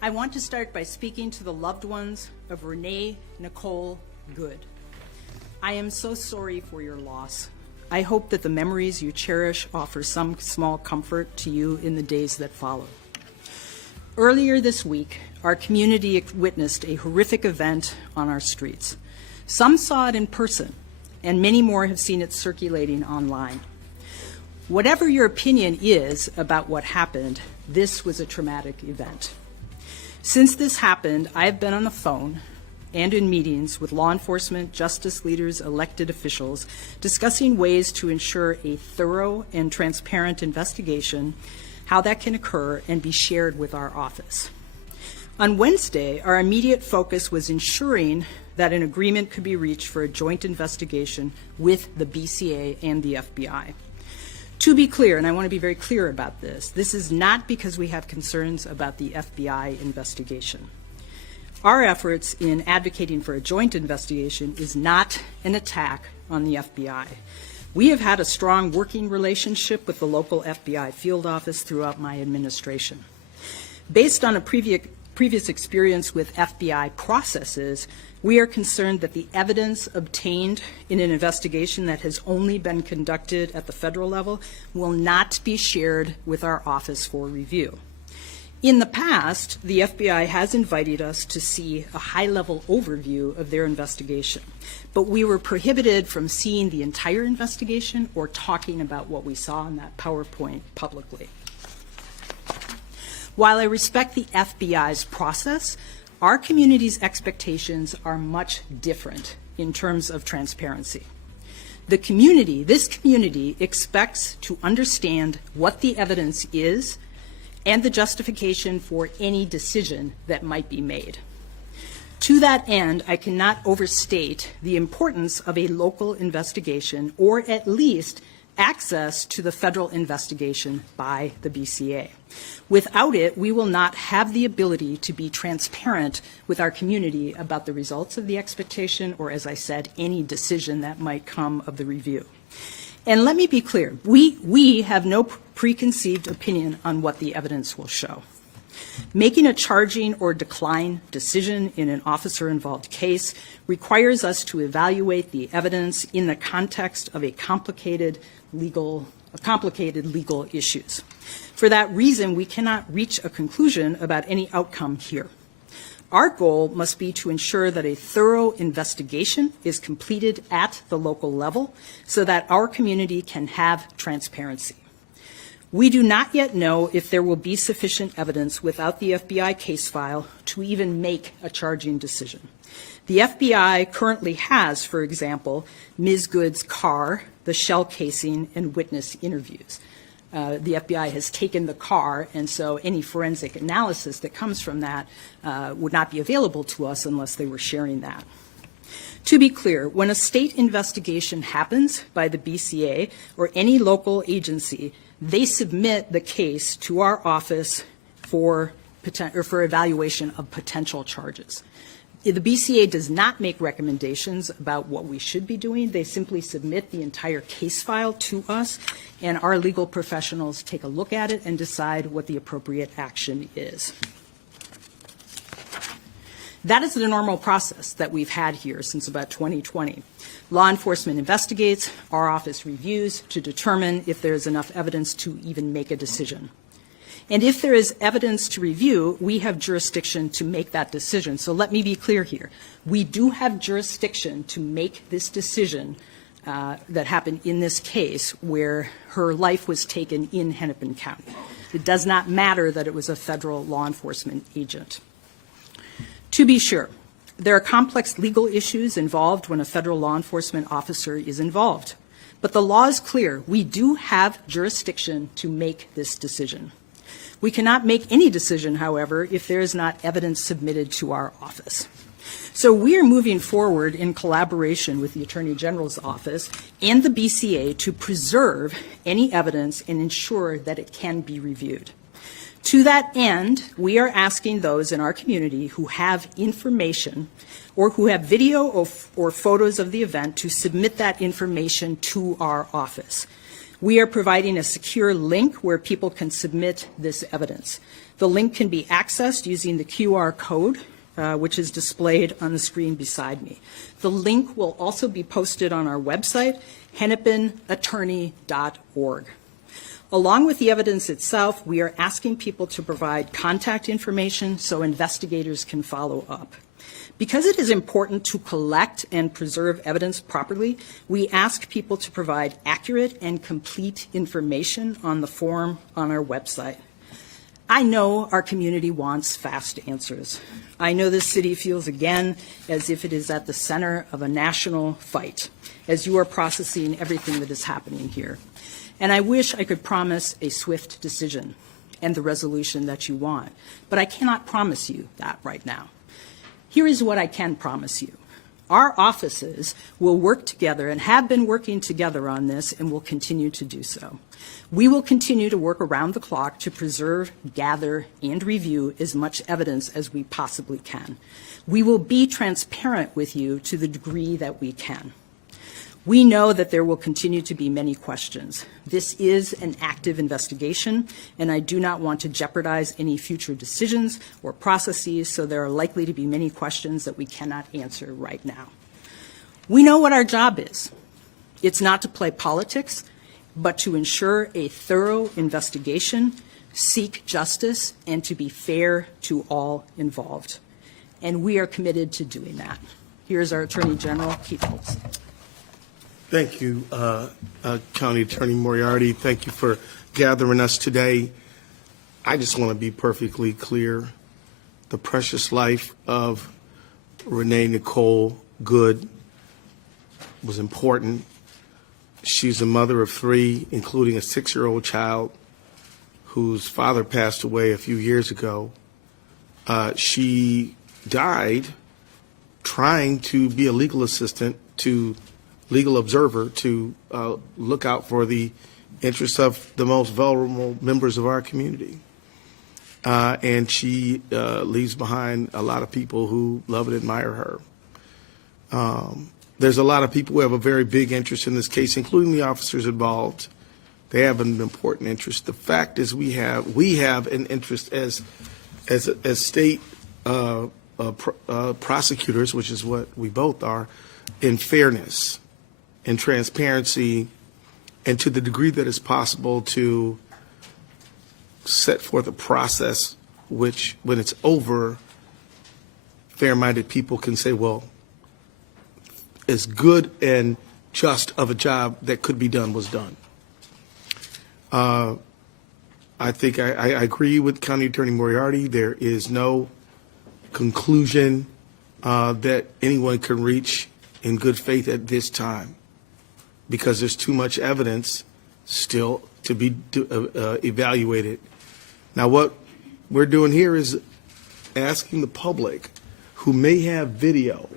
I want to start by speaking to the loved ones of Renee Nicole Good. I am so sorry for your loss. I hope that the memories you cherish offer some small comfort to you in the days that follow. Earlier this week, our community witnessed a horrific event on our streets. Some saw it in person, and many more have seen it circulating online. Whatever your opinion is about what happened, this was a traumatic event. Since this happened, I have been on the phone and in meetings with law enforcement, justice leaders, elected officials, discussing ways to ensure a thorough and transparent investigation, how that can occur, and be shared with our office. On Wednesday, our immediate focus was ensuring that an agreement could be reached for a joint investigation with the BCA and the FBI. To be clear, and I want to be very clear about this is not because we have concerns about the FBI investigation. Our efforts in advocating for a joint investigation is not an attack on the FBI. We have had a strong working relationship with the local FBI field office throughout my administration. Based on a previous experience with FBI processes, we are concerned that the evidence obtained in an investigation that has only been conducted at the federal level will not be shared with our office for review. In the past, the FBI has invited us to see a high-level overview of their investigation, but we were prohibited from seeing the entire investigation or talking about what we saw in that PowerPoint publicly. While I respect the FBI's process, our community's expectations are much different in terms of transparency. This community expects to understand what the evidence is and the justification for any decision that might be made. To that end, I cannot overstate the importance of a local investigation, or at least access to the federal investigation by the BCA. Without it, we will not have the ability to be transparent with our community about the results of the expectation or, as I said, any decision that might come of the review. And let me be clear, we have no preconceived opinion on what the evidence will show. Making a charging or decline decision in an officer-involved case requires us to evaluate the evidence in the context of complicated legal issues. For that reason, we cannot reach a conclusion about any outcome here. Our goal must be to ensure that a thorough investigation is completed at the local level so that our community can have transparency. We do not yet know if there will be sufficient evidence without the FBI case file to even make a charging decision. The FBI currently has, for example, Ms. Good's car, the shell casing, and witness interviews. The FBI has taken the car, and so any forensic analysis that comes from that would not be available to us unless they were sharing that. To be clear, when a state investigation happens by the BCA or any local agency, they submit the case to our office for evaluation of potential charges. The BCA does not make recommendations about what we should be doing. They simply submit the entire case file to us, and our legal professionals take a look at it and decide what the appropriate action is. That is the normal process that we've had here since about 2020. Law enforcement investigates, our office reviews to determine if there is enough evidence to even make a decision. And if there is evidence to review, we have jurisdiction to make that decision. So let me be clear here. We do have jurisdiction to make this decision that happened in this case where her life was taken in Hennepin County. It does not matter that it was a federal law enforcement agent. To be sure, there are complex legal issues involved when a federal law enforcement officer is involved. But the law is clear. We do have jurisdiction to make this decision. We cannot make any decision, however, if there is not evidence submitted to our office. So we are moving forward in collaboration with the Attorney General's office and the BCA to preserve any evidence and ensure that it can be reviewed. To that end, we are asking those in our community who have information or who have video or photos of the event to submit that information to our office. We are providing a secure link where people can submit this evidence. The link can be accessed using the QR code, which is displayed on the screen beside me. The link will also be posted on our website, hennepinattorney.org. Along with the evidence itself, we are asking people to provide contact information so investigators can follow up. Because it is important to collect and preserve evidence properly, we ask people to provide accurate and complete information on the form on our website. I know our community wants fast answers. I know this city feels again as if it is at the center of a national fight as you are processing everything that is happening here. And I wish I could promise a swift decision and the resolution that you want, but I cannot promise you that right now. Here is what I can promise you. Our offices will work together and have been working together on this and will continue to do so. We will continue to work around the clock to preserve, gather, and review as much evidence as we possibly can. We will be transparent with you to the degree that we can. We know that there will continue to be many questions. This is an active investigation, and I do not want to jeopardize any future decisions or processes, so there are likely to be many questions that we cannot answer right now. We know what our job is. It's not to play politics, but to ensure a thorough investigation, seek justice, and to be fair to all involved. And we are committed to doing that. Here's our Attorney General, Keith Ellison. Thank you, County Attorney Moriarty. Thank you for gathering us today. I just want to be perfectly clear. The precious life of Renee Nicole Good was important. She's a mother of 3, including a 6-year-old child whose father passed away a few years ago. She died trying to be a legal assistant to legal observer to look out for the interests of the most vulnerable members of our community. And she leaves behind a lot of people who love and admire her. There's a lot of people who have a very big interest in this case, including the officers involved. They have an important interest. The fact is we have an interest as state prosecutors, which is what we both are, in fairness and transparency, and to the degree that is possible to set forth a process which, when it's over, fair-minded people can say, well, as good and just of a job that could be done was done. I think I agree with County Attorney Moriarty. There is no conclusion that anyone can reach in good faith at this time, because there's too much evidence still to be evaluated. Now, what we're doing here is asking the public who may have video.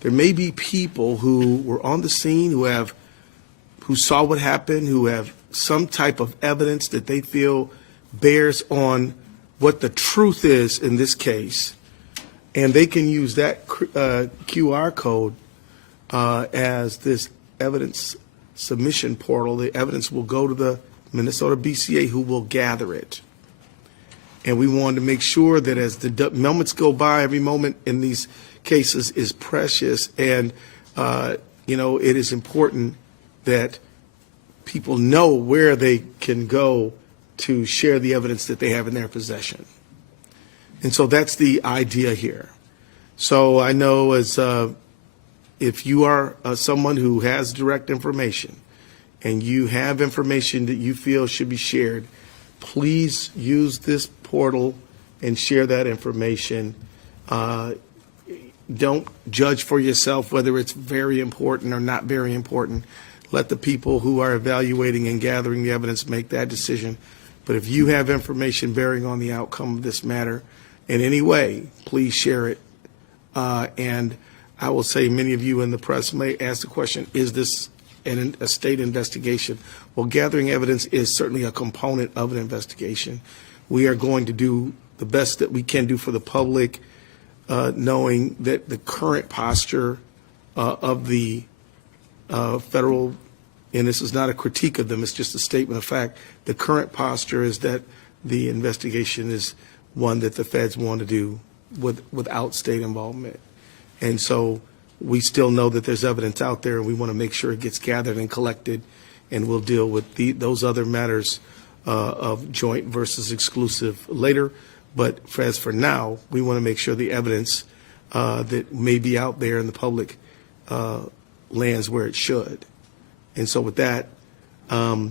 There may be people who were on the scene, who saw what happened, who have some type of evidence that they feel bears on what the truth is in this case, and they can use that QR code as this evidence submission portal. The evidence will go to the Minnesota BCA, who will gather it. And we wanted to make sure that as the moments go by, every moment in these cases is precious, and it is important that people know where they can go to share the evidence that they have in their possession. And so that's the idea here. So I know if you are someone who has direct information and you have information that you feel should be shared, please use this portal and share that information. Don't judge for yourself whether it's very important or not very important. Let the people who are evaluating and gathering the evidence make that decision. But if you have information bearing on the outcome of this matter in any way, please share it. And I will say, many of you in the press may ask the question, is this a state investigation? Well, gathering evidence is certainly a component of an investigation. We are going to do the best that we can do for the public, knowing that the current posture of the federal, and this is not a critique of them, it's just a statement of fact, the current posture is that the investigation is one that the feds want to do without state involvement. And so we still know that there's evidence out there, and we want to make sure it gets gathered and collected, and we'll deal with those other matters of joint versus exclusive later. But as for now, we want to make sure the evidence that may be out there in the public lands where it should. And so with that, I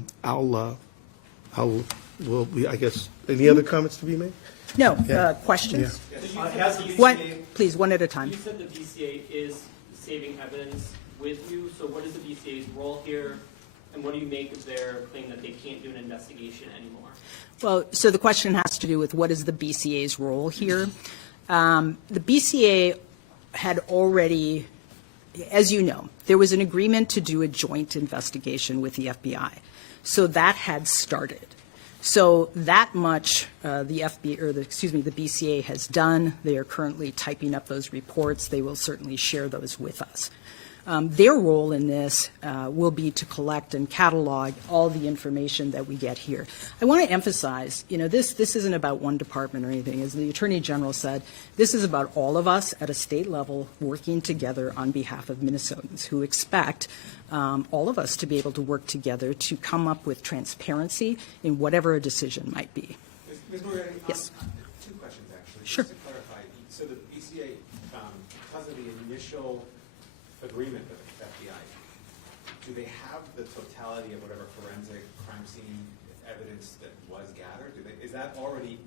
guess, any other comments to be made? No, Yeah. questions? Has the One, BCA please, one at a time. You said the BCA is saving evidence with you, so what is the BCA's role here? And what do you make of their claim that they can't do an investigation anymore? Well, so the question has to do with what is the BCA's role here. The BCA had already, as you know, there was an agreement to do a joint investigation with the FBI. So that had started. So that much the BCA has done. They are currently typing up those reports. They will certainly share those with us. Their role in this will be to collect and catalog all the information that we get here. I want to emphasize, this isn't about one department or anything. As the Attorney General said, this is about all of us at a state level working together on behalf of Minnesotans who expect all of us to be able to work together to come up with transparency in whatever a decision might be. Ms. Moriarty, Yes. Two questions, actually. Sure. Just to clarify, so the BCA, because of the initial agreement with the FBI, do they have the totality of whatever forensic crime scene evidence that was gathered? Is that already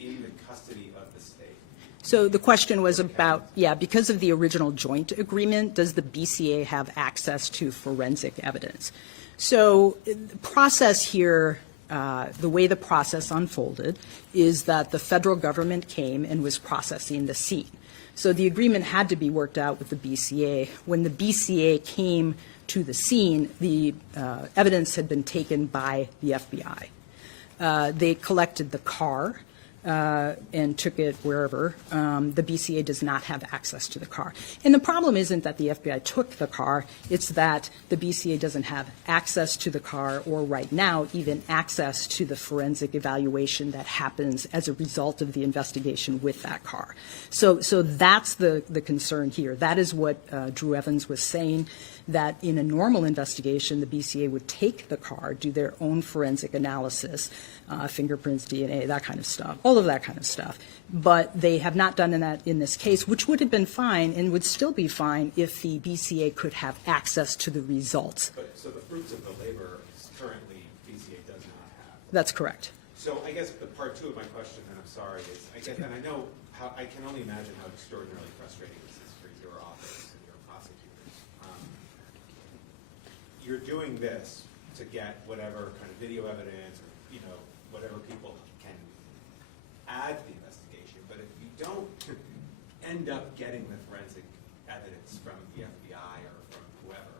in the custody of the state? So the question was about, because of the original joint agreement, does the BCA have access to forensic evidence? So the process here, the way the process unfolded is that the federal government came and was processing the scene. So the agreement had to be worked out with the BCA. When the BCA came to the scene, the evidence had been taken by the FBI. They collected the car and took it wherever. The BCA does not have access to the car. And the problem isn't that the FBI took the car, it's that the BCA doesn't have access to the car or right now even access to the forensic evaluation that happens as a result of the investigation with that car. So that's the concern here. That is what Drew Evans was saying, that in a normal investigation, the BCA would take the car, do their own forensic analysis, fingerprints, DNA, that kind of stuff, all of that kind of stuff. But they have not done that in this case, which would have been fine and would still be fine if the BCA could have access to the results. But so the fruits of the labor currently BCA does not have. That's correct. So I guess the part two of my question, and I'm sorry, is and I know how I can only imagine how extraordinarily frustrating this is for your office and your prosecutors. You're doing this to get whatever kind of video evidence or whatever people can add to the investigation, but if you don't end up getting the forensic evidence from the FBI or from whoever,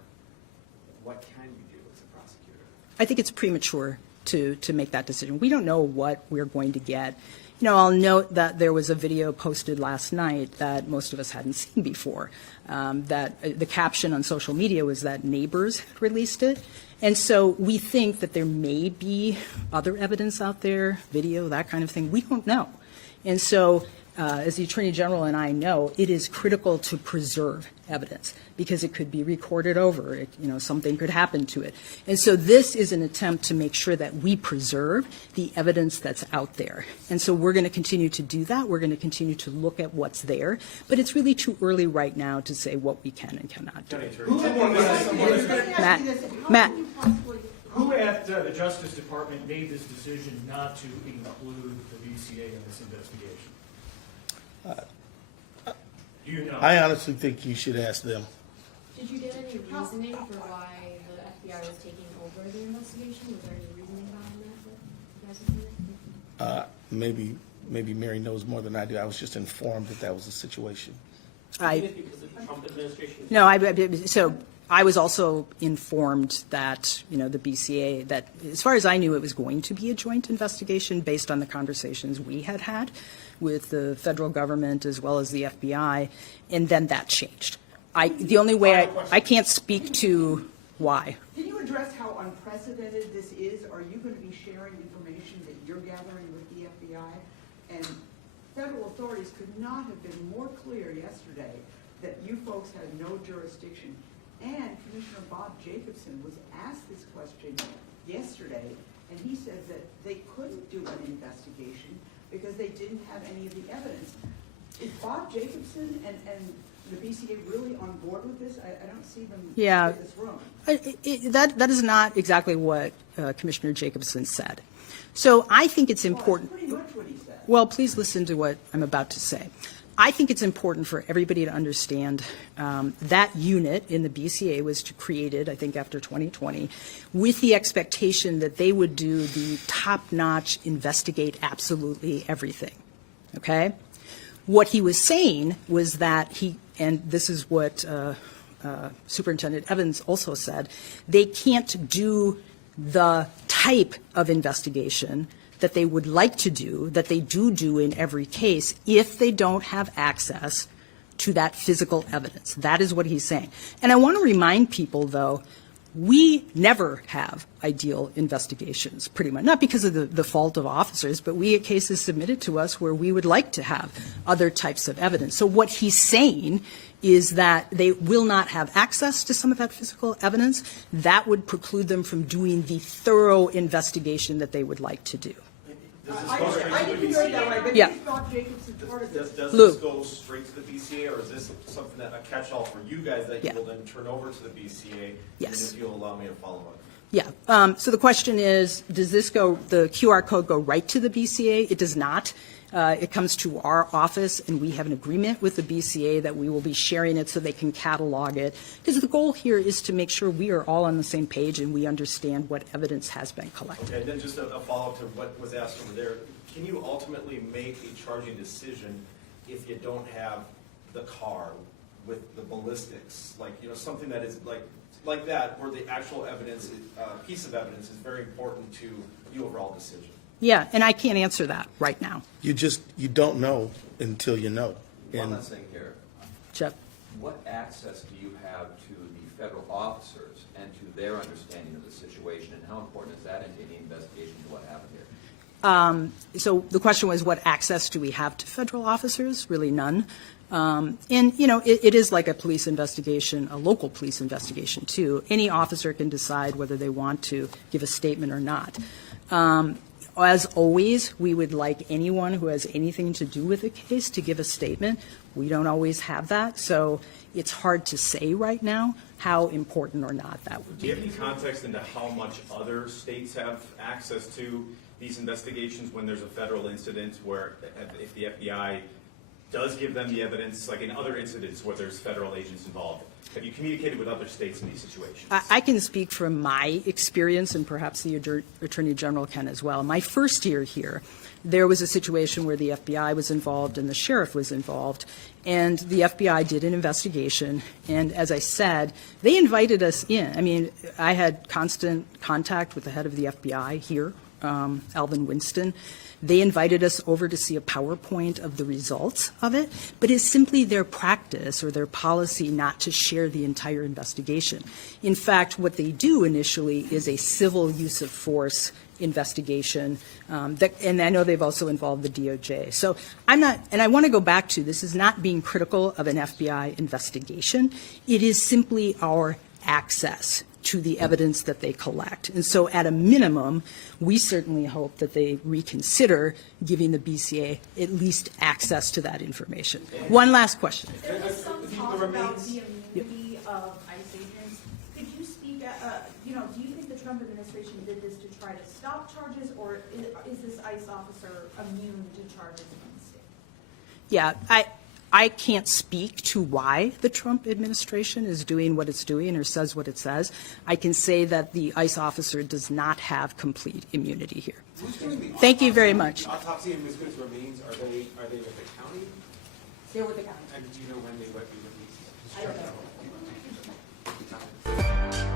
what can you do as a prosecutor? I think it's premature to make that decision. We don't know what we're going to get. I'll note that there was a video posted last night that most of us hadn't seen before. That the caption on social media was that neighbors had released it. And so we think that there may be other evidence out there, video, that kind of thing. We don't know. And so as the Attorney General and I know, it is critical to preserve evidence because it could be recorded over. Something could happen to it. And so this is an attempt to make sure that we preserve the evidence that's out there. And so we're going to continue to do that. We're going to continue to look at what's there. But it's really too early right now to say what we can and cannot do. Matt. Who at the Justice Department made this decision not to include the BCA in this investigation? Do you know? I honestly think you should ask them. Did you get any reasoning for why the FBI was taking over the investigation? Was there any reasoning behind that you guys have heard? Maybe Mary knows more than I do. I was just informed that was the situation. Because of the Trump administration? No, so I was also informed that, the BCA, that as far as I knew, it was going to be a joint investigation based on the conversations we had with the federal government as well as the FBI, and then that changed. The only way I can't speak to why. Can you address how unprecedented this is? Are you going to be sharing information that you're gathering with the FBI? And federal authorities could not have been more clear yesterday that you folks had no jurisdiction. And Commissioner Bob Jacobson was asked this question yesterday, and he said that they couldn't do an investigation because they didn't have any of the evidence. Is Bob Jacobson and the BCA really on board with this? I don't see them Yeah. in this room. That is not exactly what Commissioner Jacobson said. So I think it's important. Well, that's pretty much what he said. Well, please listen to what I'm about to say. I think it's important for everybody to understand that unit in the BCA was created, I think, after 2020, with the expectation that they would do the top-notch, investigate absolutely everything. Okay? What he was saying was that and this is what Superintendent Evans also said, they can't do the type of investigation that they would like to do, that they do in every case, if they don't have access to that physical evidence. That is what he's saying. And I want to remind people, though, we never have ideal investigations, pretty much. Not because of the fault of officers, but we get cases submitted to us where we would like to have other types of evidence. So what he's saying is that they will not have access to some of that physical evidence. That would preclude them from doing the thorough investigation that they would like to do. I didn't hear it that way, but Yeah. he's Bob Jacobson's part of this. Does Lou. this go straight to the BCA, or is this something that, a catch-all for you guys that Yeah. you will then turn over to the BCA? Yes. And if you'll allow me to follow up. Yeah. So the question is, does this go, the QR code go right to the BCA? It does not. It comes to our office, and we have an agreement with the BCA that we will be sharing it so they can catalog it. Because the goal here is to make sure we are all on the same page and we understand what evidence has been collected. Okay, and then just a follow-up to what was asked over there. Can you ultimately make a charging decision if you don't have the car with the ballistics? Like, you know, something that is like that, where the actual evidence, piece of evidence is very important to the overall decision. Yeah, and I can't answer that right now. You don't know until you know. One And last thing here. Jeff? What access do you have to the federal officers and to their understanding of the situation, and how important is that in taking investigation into what happened here? So the question was, what access do we have to federal officers? Really none. And, you know, it is like a police investigation, a local police investigation, too. Any officer can decide whether they want to give a statement or not. As always, we would like anyone who has anything to do with the case to give a statement. We don't always have that, so it's hard to say right now how important or not that would Do be. you have any context into how much other states have access to these investigations when there's a federal incident where if the FBI does give them the evidence, like in other incidents where there's federal agents involved? Have you communicated with other states in these situations? I can speak from my experience, and perhaps the Attorney General can as well. My first year here, there was a situation where the FBI was involved and the sheriff was involved, and the FBI did an investigation, and as I said, they invited us in. I mean, I had constant contact with the head of the FBI here, Alvin Winston. They invited us over to see a PowerPoint of the results of it, but it's simply their practice or their policy not to share the entire investigation. In fact, what they do initially is a civil use of force investigation, and I know they've also involved the DOJ. So I'm not, and I want to go back to, this is not being critical of an FBI investigation. It is simply our access to the evidence that they collect. And so at a minimum, we certainly hope that they reconsider giving the BCA at least access to that information. One last question. There was some talk about the immunity of ICE agents. Could you speak, do you think the Trump administration did this to try to stop charges, or is this ICE officer immune to charges in the state? Yeah, I can't speak to why the Trump administration is doing what it's doing or says what it says. I can say that the ICE officer does not have complete immunity here. Who's doing the Thank you very much. autopsy and Ms. Good's remains, are they with the county? They're with the county. And do you know when they would be released? I don't know.